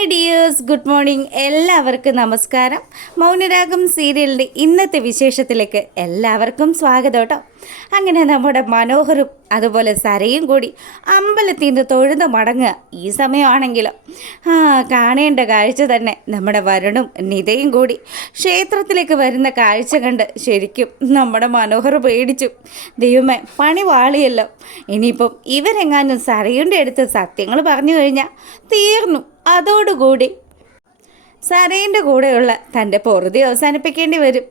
Hi dears, good morning. എല്ലാവർക്കും നമസ്കാരം. മൗനരാഗം സീരിയലിൻ്റെ ഇന്നത്തെ വിശേഷത്തിലേക്ക് എല്ലാവർക്കും സ്വാഗതം കേട്ടോ. അങ്ങനെ നമ്മുടെ മനോഹരും അതുപോലെ സരയും കൂടി അമ്പലത്തിൽ നിന്ന് തൊഴുത് മടങ്ങുക. ഈ സമയമാണെങ്കിലും കാണേണ്ട കാഴ്ച തന്നെ. നമ്മുടെ വരുണും നിതയും കൂടി ക്ഷേത്രത്തിലേക്ക് വരുന്ന കാഴ്ച കണ്ട് ശരിക്കും നമ്മുടെ മനോഹർ പേടിച്ചു. ദൈവമേ, പണി വാളിയല്ലോ. ഇനിയിപ്പം ഇവരെങ്ങാനും സരയുടെ അടുത്ത് സത്യങ്ങൾ പറഞ്ഞു കഴിഞ്ഞാൽ തീർന്നു. അതോടുകൂടി സരയുടെ കൂടെയുള്ള തൻ്റെ പൊറുതി അവസാനിപ്പിക്കേണ്ടി വരും.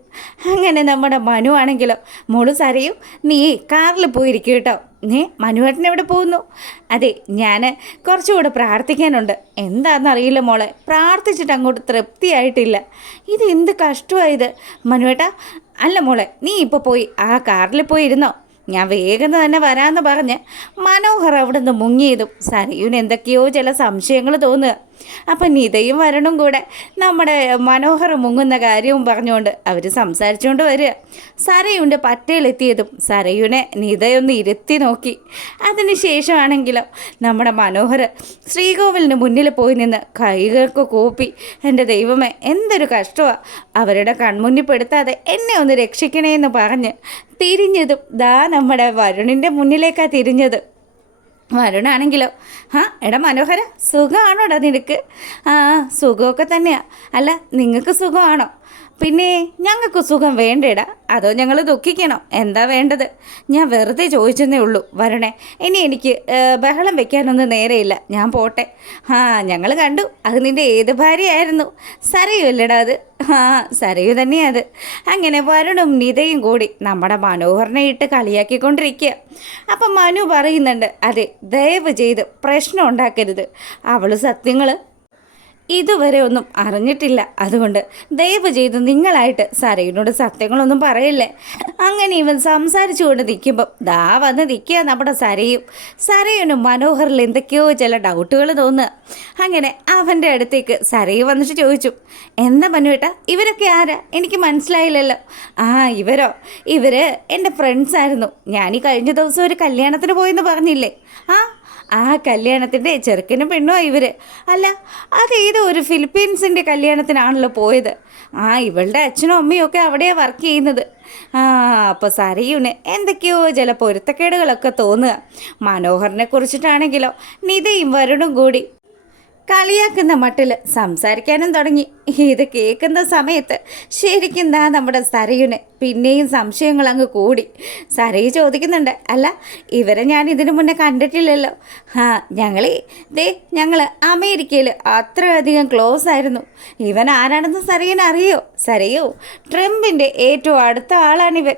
അങ്ങനെ നമ്മുടെ മനു ആണെങ്കിലോ, മോള് സരയും നീ കാറിൽ പോയിരിക്കും കേട്ടോ. മനുവേട്ടൻ എവിടെ പോകുന്നു? അതെ, ഞാൻ കുറച്ചുകൂടെ പ്രാർത്ഥിക്കാനുണ്ട്. എന്താണെന്നറിയില്ല മോളെ, പ്രാർത്ഥിച്ചിട്ട് അങ്ങോട്ട് തൃപ്തിയായിട്ടില്ല. ഇത് എന്ത് കഷ്ടമായത് മനുവേട്ടാ. അല്ല മോളെ, നീ ഇപ്പോൾ പോയി ആ കാറിൽ പോയിരുന്നോ? ഞാൻ വേഗം തന്നെ വരാമെന്ന് പറഞ്ഞ് മനോഹർ അവിടെ നിന്ന് മുങ്ങിയതും സരയുന് എന്തൊക്കെയോ ചില സംശയങ്ങൾ തോന്നുക. അപ്പം നിതയും വരണും കൂടെ നമ്മുടെ മനോഹർ മുങ്ങുന്ന കാര്യവും പറഞ്ഞുകൊണ്ട് അവർ സംസാരിച്ചുകൊണ്ട് വരിക. സരയുൻ്റെ പറ്റയിലെത്തിയതും സരയുനെ നിതയൊന്ന് ഇരുത്തി നോക്കി. അതിന് ശേഷമാണെങ്കിലും നമ്മുടെ മനോഹർ ശ്രീകോവിലിന് മുന്നിൽ പോയി നിന്ന് കൈകൾക്ക് കൂപ്പി, എൻ്റെ ദൈവമേ എന്തൊരു കഷ്ടമാണ്, അവരുടെ കൺമുന്നിൽ പെടുത്താതെ എന്നെ ഒന്ന് രക്ഷിക്കണേ എന്ന് പറഞ്ഞ് തിരിഞ്ഞതും ദാ നമ്മുടെ വരുണിൻ്റെ മുന്നിലേക്കാണ് തിരിഞ്ഞത്. വരുണാണെങ്കിലോ, എടാ മനോഹര, സുഖമാണോടാ നിനക്ക്? സുഖമൊക്കെ തന്നെയാണ്. അല്ല, നിങ്ങൾക്ക് സുഖമാണോ? പിന്നെ ഞങ്ങൾക്ക് സുഖം വേണ്ടേടാ, അതോ ഞങ്ങൾ ദുഃഖിക്കണോ? എന്താ വേണ്ടത്? ഞാൻ വെറുതെ ചോദിച്ചെന്നേ ഉള്ളൂ വരണേ. ഇനി എനിക്ക് ബഹളം വെക്കാനൊന്നും നേരെയില്ല, ഞാൻ പോട്ടെ. ഞങ്ങൾ കണ്ടു, അത് നിൻ്റെ ഏത് ഭാര്യയായിരുന്നു? സരയു അല്ലേടാ അത്? സരയു തന്നെയാ അത്. അങ്ങനെ വരുണും നിതയും കൂടി നമ്മുടെ മനോഹറിനെ ഇട്ട് കളിയാക്കിക്കൊണ്ടിരിക്കുക. അപ്പം മനു പറയുന്നുണ്ട്, അതെ, ദയവ് ചെയ്ത് പ്രശ്നം ഉണ്ടാക്കരുത്. അവൾ സത്യങ്ങൾ ഇതുവരെ ഒന്നും അറിഞ്ഞിട്ടില്ല. അതുകൊണ്ട് ദയവ് ചെയ്ത് നിങ്ങളായിട്ട് സരയിനോട് സത്യങ്ങളൊന്നും പറയില്ലേ. അങ്ങനെ ഇവൻ സംസാരിച്ചു കൊണ്ട് നിൽക്കുമ്പം ദാ വന്ന് നിൽക്കുക നമ്മുടെ സരയും. സരയനും മനോഹറിൽ എന്തൊക്കെയോ ചില ഡൗട്ടുകൾ തോന്നുക. അങ്ങനെ അവൻ്റെ അടുത്തേക്ക് സരയു വന്നിട്ട് ചോദിച്ചു, എന്താ മനുവേട്ടാ, ഇവരൊക്കെ ആരാ? എനിക്ക് മനസ്സിലായില്ലല്ലോ. ഇവർ എൻ്റെ ഫ്രണ്ട്സായിരുന്നു. ഞാൻ ഈ കഴിഞ്ഞ ദിവസം ഒരു കല്യാണത്തിന് പോയെന്ന് പറഞ്ഞില്ലേ? ആ കല്യാണത്തിൻ്റെ ചെറുക്കനും പെണ്ണുമാണ് ഇവർ. അല്ല, അതേതോ ഒരു ഫിലിപ്പീൻസിൻ്റെ കല്യാണത്തിനാണല്ലോ പോയത്. ഇവളുടെ അച്ഛനും അമ്മയും ഒക്കെ അവിടെയാണ് വർക്ക് ചെയ്യുന്നത്. അപ്പോൾ സരയുന് എന്തൊക്കെയോ ചില പൊരുത്തക്കേടുകളൊക്കെ തോന്നുക. മനോഹറിനെ കുറിച്ചിട്ടാണെങ്കിലോ നിതയും വരുണും കൂടി കളിയാക്കുന്ന മട്ടിൽ സംസാരിക്കാനും തുടങ്ങി. ഇത് കേൾക്കുന്ന സമയത്ത് ശരിക്കും നമ്മുടെ സരയുന് പിന്നെയും സംശയങ്ങൾ അങ്ങ് കൂടി. സരയു ചോദിക്കുന്നുണ്ട്, അല്ല, ഇവരെ ഞാൻ ഇതിനു മുന്നേ കണ്ടിട്ടില്ലല്ലോ. ഞങ്ങൾ അമേരിക്കയിൽ അത്രയധികം ക്ലോസ് ആയിരുന്നു. ഇവൻ ആരാണെന്ന് സരയുന് അറിയോ? സരയു, ട്രംപിൻ്റെ ഏറ്റവും അടുത്ത ആളാണിവൻ.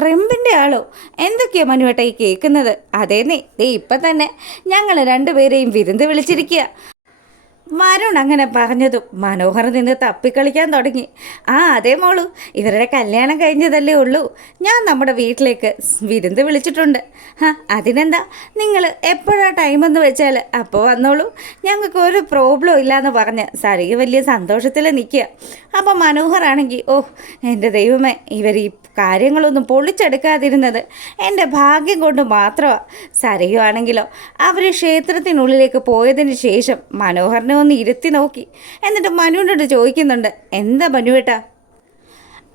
ട്രംപിൻ്റെ ആളോ? എന്തൊക്കെയാ മനുവേട്ട ഈ കേൾക്കുന്നത്? അതേന്നേ, ഇപ്പം തന്നെ ഞങ്ങൾ രണ്ടുപേരെയും വിരുന്ന് വിളിച്ചിരിക്കുക. വരുൺ അങ്ങനെ പറഞ്ഞതും മനോഹർ നിന്ന് തപ്പിക്കളിക്കാൻ തുടങ്ങി. അതേ മോളു, ഇവരുടെ കല്യാണം കഴിഞ്ഞതല്ലേ ഉള്ളൂ. ഞാൻ നമ്മുടെ വീട്ടിലേക്ക് വിരുന്ന് വിളിച്ചിട്ടുണ്ട്. അതിനെന്താ, നിങ്ങൾ എപ്പോഴാണ് ടൈമെന്ന് വെച്ചാൽ അപ്പോൾ വന്നോളൂ, ഞങ്ങൾക്ക് ഒരു പ്രോബ്ലം ഇല്ലയെന്ന് പറഞ്ഞ് സരയു വലിയ സന്തോഷത്തിൽ നിൽക്കുക. അപ്പം മനോഹറാണെങ്കിൽ, എൻ്റെ ദൈവമേ, ഇവർ ഈ കാര്യങ്ങളൊന്നും പൊളിച്ചെടുക്കാതിരുന്നത് എൻ്റെ ഭാഗ്യം കൊണ്ട് മാത്രമാണ്. സരയു ആണെങ്കിലോ അവർ ക്ഷേത്രത്തിനുള്ളിലേക്ക് പോയതിന് ശേഷം മനോഹറിനെ ഒന്ന് ഇരുത്തി നോക്കി. എന്നിട്ട് മനുവിനോട് ചോദിക്കുന്നുണ്ട്, എന്താ മനുവേട്ടാ,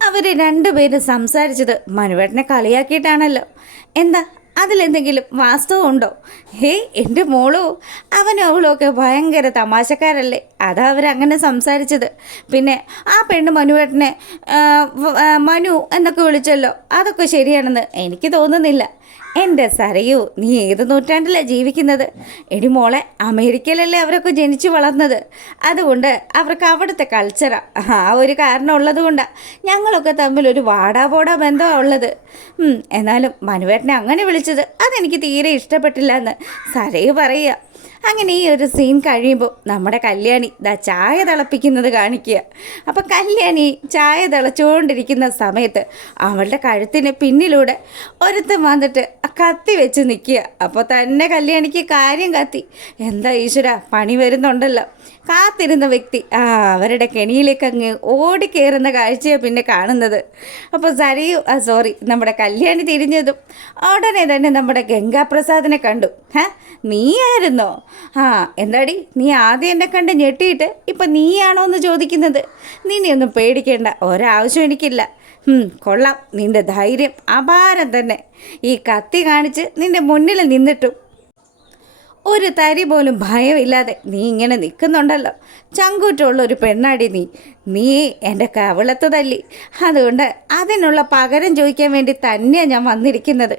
അവർ രണ്ടുപേരും സംസാരിച്ചത് മനുവേട്ടനെ കളിയാക്കിയിട്ടാണല്ലോ. എന്താ അതിലെന്തെങ്കിലും വാസ്തവമുണ്ടോ? എൻ്റെ മോളോ, അവനും അവളും ഒക്കെ ഭയങ്കര തമാശക്കാരല്ലേ, അതാ അവരങ്ങനെ സംസാരിച്ചത്. പിന്നെ ആ പെണ്ണ് മനുവേട്ടനെ മനു എന്നൊക്കെ വിളിച്ചല്ലോ, അതൊക്കെ ശരിയാണെന്ന് എനിക്ക് തോന്നുന്നില്ല. എൻ്റെ സരയു, നീ ഏത് നൂറ്റാണ്ടിലാണ് ജീവിക്കുന്നത്? എടി മോളെ, അമേരിക്കയിലല്ലേ അവരൊക്കെ ജനിച്ചു വളർന്നത്. അതുകൊണ്ട് അവർക്ക് അവിടുത്തെ കൾച്ചറാണ്. ഒരു കാരണം ഉള്ളത് കൊണ്ടാണ് ഞങ്ങളൊക്കെ തമ്മിൽ ഒരു വാടാപോടാ ബന്ധമാണ് ഉള്ളത്. എന്നാലും മനുവേട്ടനെ അങ്ങനെ വിളിച്ചത് അതെനിക്ക് തീരെ ഇഷ്ടപ്പെട്ടില്ല എന്ന് സരയു പറയുക. അങ്ങനെ ഈ ഒരു സീൻ കഴിയുമ്പോൾ നമ്മുടെ കല്യാണി ചായ തിളപ്പിക്കുന്നത് കാണിക്കുക. അപ്പം കല്യാണി ചായ തിളച്ചുകൊണ്ടിരിക്കുന്ന സമയത്ത് അവളുടെ കഴുത്തിന് പിന്നിലൂടെ ഒരുത്തൻ വന്നിട്ട് കത്തി വെച്ച് നിൽക്കുക. അപ്പോൾ തന്നെ കല്യാണിക്ക് കാര്യം കത്തി. എന്താ ഈശ്വര, പണി വരുന്നുണ്ടല്ലോ. കാത്തിരുന്ന വ്യക്തി അവരുടെ കെണിയിലേക്ക് അങ്ങ് ഓടിക്കയറുന്ന കാഴ്ചയാണ് പിന്നെ കാണുന്നത്. അപ്പോൾ നമ്മുടെ കല്യാണി തിരിഞ്ഞതും ഉടനെ തന്നെ നമ്മുടെ ഗംഗാപ്രസാദിനെ കണ്ടു. നീയായിരുന്നോ? ആ എന്താടി, നീ ആദ്യം എന്നെ കണ്ട് ഞെട്ടിയിട്ട് ഇപ്പം നീയാണോ എന്ന് ചോദിക്കുന്നത്? നിന്നെയൊന്നും പേടിക്കേണ്ട ഒരാവശ്യം എനിക്കില്ല. കൊള്ളാം, നിൻ്റെ ധൈര്യം അപാരം തന്നെ. ഈ കത്തി കാണിച്ച് നിൻ്റെ മുന്നിൽ നിന്നിട്ടും ഒരു തരി പോലും ഭയമില്ലാതെ നീ ഇങ്ങനെ നിൽക്കുന്നുണ്ടല്ലോ. ചങ്കൂറ്റമുള്ള ഒരു പെണ്ണാടി നീ എൻ്റെ കവിളത്ത് തല്ലി. അതുകൊണ്ട് അതിനുള്ള പകരം ചോദിക്കാൻ വേണ്ടി തന്നെയാണ് ഞാൻ വന്നിരിക്കുന്നത്.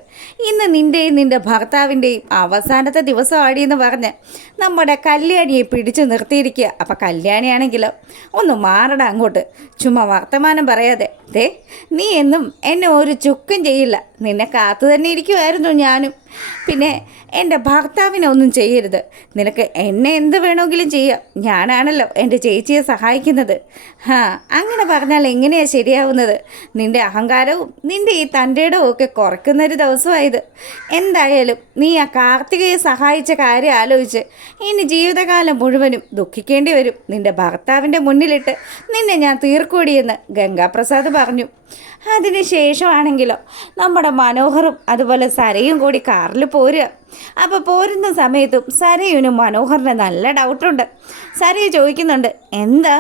ഇന്ന് നിൻ്റെയും നിൻ്റെ ഭർത്താവിൻ്റെയും അവസാനത്തെ ദിവസം ആടിയെന്ന് പറഞ്ഞ് നമ്മുടെ കല്യാണിയെ പിടിച്ചു നിർത്തിയിരിക്കുക. അപ്പം കല്യാണിയാണെങ്കിലോ, ഒന്ന് മാറടാ അങ്ങോട്ട്. ചുമ്മാ വർത്തമാനം പറയാതെ. നീ എന്നും എന്നെ ഒരു ചുക്കും ചെയ്യില്ല. നിന്നെ കാത്തു തന്നെ ഇരിക്കുമായിരുന്നു ഞാനും. പിന്നെ എൻ്റെ ഭർത്താവിനെ ഒന്നും ചെയ്യരുത്. നിനക്ക് എന്നെ എന്ത് വേണമെങ്കിലും ചെയ്യാം. ഞാനാണല്ലോ എൻ്റെ ചേച്ചിയെ സഹായിക്കുന്നത്. അങ്ങനെ പറഞ്ഞാൽ എങ്ങനെയാണ് ശരിയാവുന്നത്? നിൻ്റെ അഹങ്കാരവും നിൻ്റെ ഈ തൻ്റെ ഇടവും ഒക്കെ കുറയ്ക്കുന്നൊരു ദിവസമായത്. എന്തായാലും നീ ആ കാർത്തികയെ സഹായിച്ച കാര്യം ആലോചിച്ച് ഇനി ജീവിതകാലം മുഴുവനും ദുഃഖിക്കേണ്ടി വരും. നിൻ്റെ ഭർത്താവിൻ്റെ മുന്നിലിട്ട് നിന്നെ ഞാൻ തീർക്കൂടിയെന്ന് ഗംഗാപ്രസാദ് പറഞ്ഞു. അതിന് ശേഷമാണെങ്കിലോ നമ്മുടെ മനോഹറും അതുപോലെ സരയും കൂടി കാറിൽ പോരുക. അപ്പോൾ പോരുന്ന സമയത്തും സരയുനും മനോഹറിന് നല്ല ഡൗട്ടുണ്ട്. സരയു ചോദിക്കുന്നുണ്ട്, എന്താ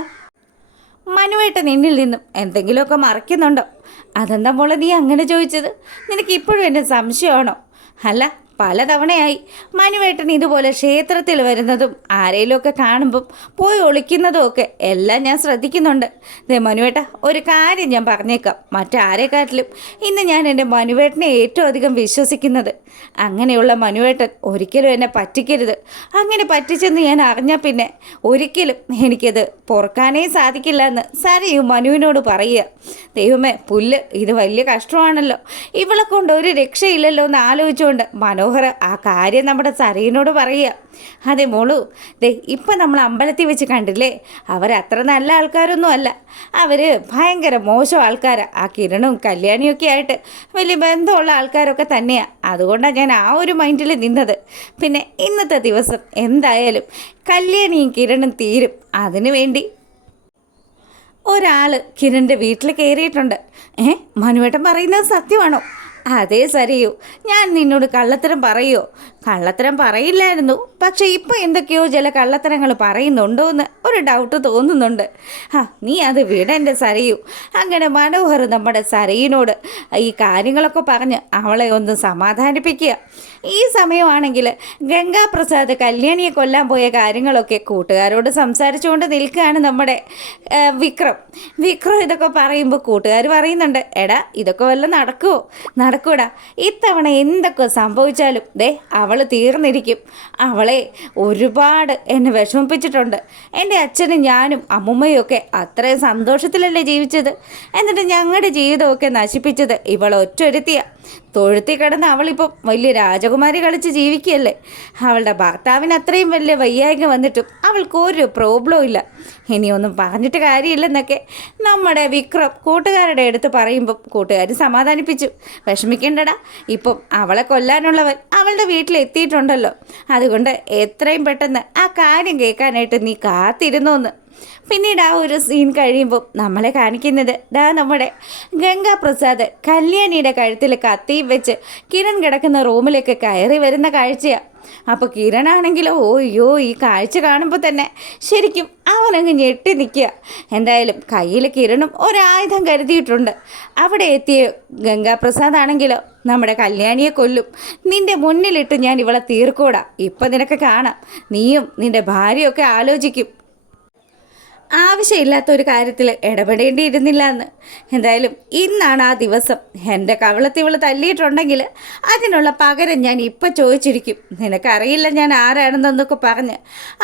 മനുവേട്ടൻ നിന്നിൽ നിന്നും എന്തെങ്കിലുമൊക്കെ മറയ്ക്കുന്നുണ്ടോ? അതെന്താ മോളെ നീ അങ്ങനെ ചോദിച്ചത്? നിനക്ക് ഇപ്പോഴും എൻ്റെ സംശയമാണോ? അല്ല, പലതവണയായി മനുവേട്ടൻ ഇതുപോലെ ക്ഷേത്രത്തിൽ വരുന്നതും ആരെങ്കിലുമൊക്കെ കാണുമ്പം പോയി ഒളിക്കുന്നതും ഒക്കെ എല്ലാം ഞാൻ ശ്രദ്ധിക്കുന്നുണ്ട്. മനുവേട്ട, ഒരു കാര്യം ഞാൻ പറഞ്ഞേക്കാം. മറ്റാരെക്കാട്ടിലും ഇന്ന് ഞാൻ എൻ്റെ മനുവേട്ടനെ ഏറ്റവും അധികം വിശ്വസിക്കുന്നത്. അങ്ങനെയുള്ള മനുവേട്ടൻ ഒരിക്കലും എന്നെ പറ്റിക്കരുത്. അങ്ങനെ പറ്റിച്ചെന്ന് ഞാൻ അറിഞ്ഞാൽ പിന്നെ ഒരിക്കലും എനിക്കത് പൊറുക്കാനേ സാധിക്കില്ല എന്ന് സരയും മനുവിനോട് പറയുക. ദൈവമേ, പുല്ല്, ഇത് വലിയ കഷ്ടമാണല്ലോ. ഇവളെ കൊണ്ട് ഒരു രക്ഷയില്ലല്ലോ എന്ന് ആലോചിച്ചുകൊണ്ട് മനോഹർ ആ കാര്യം നമ്മുടെ സരയിനോട് പറയുക. അതെ മോളു, ഇപ്പം നമ്മൾ അമ്പലത്തിൽ വെച്ച് കണ്ടില്ലേ, അവരത്ര നല്ല ആൾക്കാരൊന്നും അല്ല. അവർ ഭയങ്കര മോശം ആൾക്കാരാണ്. ആ കിരണും കല്യാണിയും ഒക്കെ ആയിട്ട് വലിയ ബന്ധമുള്ള ആൾക്കാരൊക്കെ തന്നെയാണ്. അതുകൊണ്ടാണ് ഞാൻ ആ ഒരു മൈൻഡിൽ നിന്നത്. പിന്നെ ഇന്നത്തെ ദിവസം എന്തായാലും കല്യാണിയും കിരണും തീരും. അതിനു വേണ്ടി ഒരാൾ കിരണിൻ്റെ വീട്ടിൽ കയറിയിട്ടുണ്ട്. മനുവേട്ടൻ പറയുന്നത് സത്യമാണോ? അതേ സരയൂ, ഞാൻ നിന്നോട് കള്ളത്തരം പറയുമോ? കള്ളത്തരം പറയില്ലായിരുന്നു. പക്ഷേ ഇപ്പോൾ എന്തൊക്കെയോ ചില കള്ളത്തരങ്ങൾ പറയുന്നുണ്ടോ എന്ന് ഒരു ഡൗട്ട് തോന്നുന്നുണ്ട്. നീ അത് വിടേണ്ട സരയൂ. അങ്ങനെ മനോഹർ നമ്മുടെ സരയിനോട് ഈ കാര്യങ്ങളൊക്കെ പറഞ്ഞ് അവളെ ഒന്ന് സമാധാനിപ്പിക്കുക. ഈ സമയമാണെങ്കിൽ ഗംഗാപ്രസാദ് കല്യാണിയെ കൊല്ലാൻ പോയ കാര്യങ്ങളൊക്കെ കൂട്ടുകാരോട് സംസാരിച്ചുകൊണ്ട് നിൽക്കുകയാണ് നമ്മുടെ വിക്രം. ഇതൊക്കെ പറയുമ്പോൾ കൂട്ടുകാർ പറയുന്നുണ്ട്, എടാ ഇതൊക്കെ വല്ല നടക്കൂടാ. ഇത്തവണ എന്തൊക്കെ സംഭവിച്ചാലും അവൾ തീർന്നിരിക്കും. അവളെ ഒരുപാട് എന്നെ വിഷമിപ്പിച്ചിട്ടുണ്ട്. എൻ്റെ അച്ഛനും ഞാനും അമ്മുമ്മയും ഒക്കെ അത്രയും സന്തോഷത്തിലല്ലേ ജീവിച്ചത്. എന്നിട്ട് ഞങ്ങളുടെ ജീവിതമൊക്കെ നശിപ്പിച്ചത് ഇവൾ ഒറ്റൊരുത്തിയാണ്. തൊഴുത്തി കിടന്ന് അവളിപ്പം വലിയ രാജകുമാരി കളിച്ച് ജീവിക്കുകയല്ലേ. അവളുടെ ഭർത്താവിന് അത്രയും വലിയ വയ്യായ്ക വന്നിട്ടും അവൾക്കൊരു പ്രോബ്ലവും ഇല്ല. ഇനിയൊന്നും പറഞ്ഞിട്ട് കാര്യമില്ലെന്നൊക്കെ നമ്മുടെ വിക്രം കൂട്ടുകാരുടെ അടുത്ത് പറയുമ്പം കൂട്ടുകാർ സമാധാനിപ്പിച്ചു. വിഷമിക്കേണ്ടടാ, ഇപ്പം അവളെ കൊല്ലാനുള്ളവൻ അവളുടെ വീട്ടിലെത്തിയിട്ടുണ്ടല്ലോ. അതുകൊണ്ട് എത്രയും പെട്ടെന്ന് ആ കാര്യം കേൾക്കാനായിട്ട് നീ കാത്തിരുന്നു എന്ന്. പിന്നീട് ആ ഒരു സീൻ കഴിയുമ്പോൾ നമ്മളെ കാണിക്കുന്നത് നമ്മുടെ ഗംഗാപ്രസാദ് കല്യാണിയുടെ കഴുത്തിൽ കത്തിയും വെച്ച് കിരൺ കിടക്കുന്ന റൂമിലേക്ക് കയറി വരുന്ന കാഴ്ചയാണ്. അപ്പോൾ കിരണാണെങ്കിലോ ഓയ്യോ, ഈ കാഴ്ച കാണുമ്പോൾ തന്നെ ശരിക്കും അവനങ്ങ് ഞെട്ടി നിൽക്കുക. എന്തായാലും കയ്യിൽ കിരണും ഒരായുധം കരുതിയിട്ടുണ്ട്. അവിടെ എത്തിയ ഗംഗാപ്രസാദ് ആണെങ്കിലോ നമ്മുടെ കല്യാണിയെ കൊല്ലും. നിൻ്റെ മുന്നിലിട്ട് ഞാൻ ഇവളെ തീർക്കൂടാ. ഇപ്പം നിനക്ക് കാണാം. നീയും നിൻ്റെ ഭാര്യയൊക്കെ ആലോചിക്കും ആവശ്യമില്ലാത്തൊരു കാര്യത്തിൽ ഇടപെടേണ്ടിയിരുന്നില്ല എന്ന്. എന്തായാലും ഇന്നാണ് ആ ദിവസം. എൻ്റെ കവളത്തിൽ ഇവൾ തല്ലിയിട്ടുണ്ടെങ്കിൽ അതിനുള്ള പകരം ഞാൻ ഇപ്പം ചോദിച്ചിരിക്കും. നിനക്കറിയില്ല ഞാൻ ആരാണെന്നൊക്കെ പറഞ്ഞ്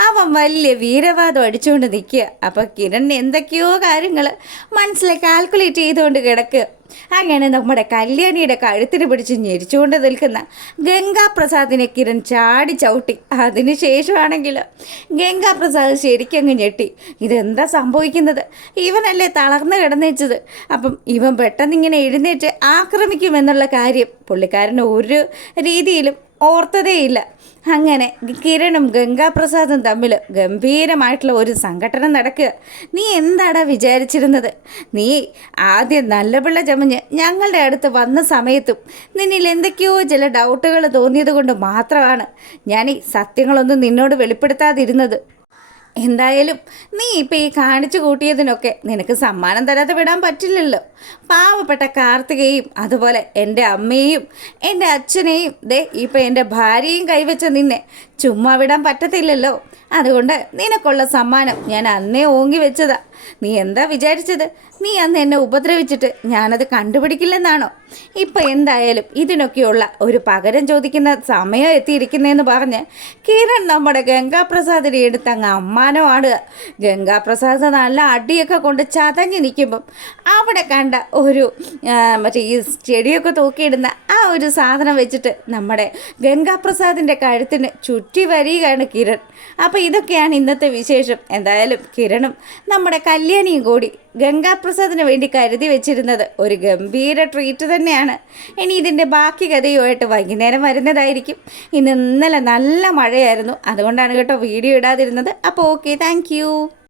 അവൻ വലിയ വീരവാദം അടിച്ചുകൊണ്ട് നിൽക്കുക. അപ്പോൾ കിരൺ എന്തൊക്കെയോ കാര്യങ്ങൾ മനസ്സിൽ കാൽക്കുലേറ്റ് ചെയ്തുകൊണ്ട് കിടക്കുക. അങ്ങനെ നമ്മുടെ കല്യാണിയുടെ കഴുത്തിന് പിടിച്ച് ഞെരിച്ചുകൊണ്ട് നിൽക്കുന്ന ഗംഗാപ്രസാദിനെ കിരൺ ചാടി ചവിട്ടി. അതിനുശേഷമാണെങ്കിൽ ഗംഗാപ്രസാദ് ശരിക്കങ്ങ് ഞെട്ടി. ഇതെന്താ സംഭവിക്കുന്നത്? ഇവനല്ലേ തളർന്ന് കിടന്നേച്ചത്. അപ്പം ഇവൻ പെട്ടെന്ന് ഇങ്ങനെ എഴുന്നേറ്റ് ആക്രമിക്കുമെന്നുള്ള കാര്യം പുള്ളിക്കാരന് ഒരു രീതിയിലും ഓർത്തതേയില്ല. അങ്ങനെ കിരണും ഗംഗാപ്രസാദും തമ്മിൽ ഗംഭീരമായിട്ടുള്ള ഒരു സംഘട്ടനം നടക്കുക. നീ എന്താടാ വിചാരിച്ചിരുന്നത്? നീ ആദ്യം നല്ല പിള്ള ചമഞ്ഞ് ഞങ്ങളുടെ അടുത്ത് വന്ന സമയത്തും നിന്നിൽ എന്തൊക്കെയോ ചില ഡൗട്ടുകൾ തോന്നിയത് കൊണ്ട് മാത്രമാണ് ഞാൻ ഈ സത്യങ്ങളൊന്നും നിന്നോട് വെളിപ്പെടുത്താതിരുന്നത്. എന്തായാലും നീ ഇപ്പം ഈ കാണിച്ചു കൂട്ടിയതിനൊക്കെ നിനക്ക് സമ്മാനം തരാതെ വിടാൻ പറ്റില്ലല്ലോ. പാവപ്പെട്ട കാർത്തികയും അതുപോലെ എൻ്റെ അമ്മയെയും എൻ്റെ അച്ഛനെയും ഇപ്പം എൻ്റെ ഭാര്യയും കൈവച്ച നിന്നെ ചുമ്മാ വിടാൻ പറ്റത്തില്ലല്ലോ. അതുകൊണ്ട് നിനക്കുള്ള സമ്മാനം ഞാൻ അന്നേ ഓങ്ങി വെച്ചതാ. നീ എന്താ വിചാരിച്ചത്? നീ അന്ന് എന്നെ ഉപദ്രവിച്ചിട്ട് ഞാനത് കണ്ടുപിടിക്കില്ലെന്നാണോ? ഇപ്പം എന്തായാലും ഇതിനൊക്കെയുള്ള ഒരു പകരം ചോദിക്കുന്ന സമയം എത്തിയിരിക്കുന്നതെന്ന് പറഞ്ഞ് കിരൺ നമ്മുടെ ഗംഗാപ്രസാദിനെ എടുത്ത് അങ്ങ് അമ്മാനോ ആടുക. ഗംഗാപ്രസാദ് നല്ല അടിയൊക്കെ കൊണ്ട് ചതഞ്ഞ് നിൽക്കുമ്പം അവിടെ കണ്ട ഒരു മറ്റേ ഈ ചെടിയൊക്കെ തൂക്കിയിടുന്ന ആ ഒരു സാധനം വെച്ചിട്ട് നമ്മുടെ ഗംഗാപ്രസാദിൻ്റെ കഴുത്തിന് ചുറ്റി വരികയാണ് കിരൺ. അപ്പോൾ ഇതൊക്കെയാണ് ഇന്നത്തെ വിശേഷം. എന്തായാലും കിരണും നമ്മുടെ കല്യാണിയും കൂടി ഗംഗാപ്രസാദിന് വേണ്ടി കരുതി വെച്ചിരുന്നത് ഒരു ഗംഭീര ട്രീറ്റ് തന്നെയാണ്. ഇനി ഇതിൻ്റെ ബാക്കി കഥയുമായിട്ട് വൈകുന്നേരം വരുന്നതായിരിക്കും. ഇന്നലെ നല്ല മഴയായിരുന്നു, അതുകൊണ്ടാണ് കേട്ടോ വീഡിയോ ഇടാതിരുന്നത്. അപ്പോൾ ഓക്കെ, താങ്ക്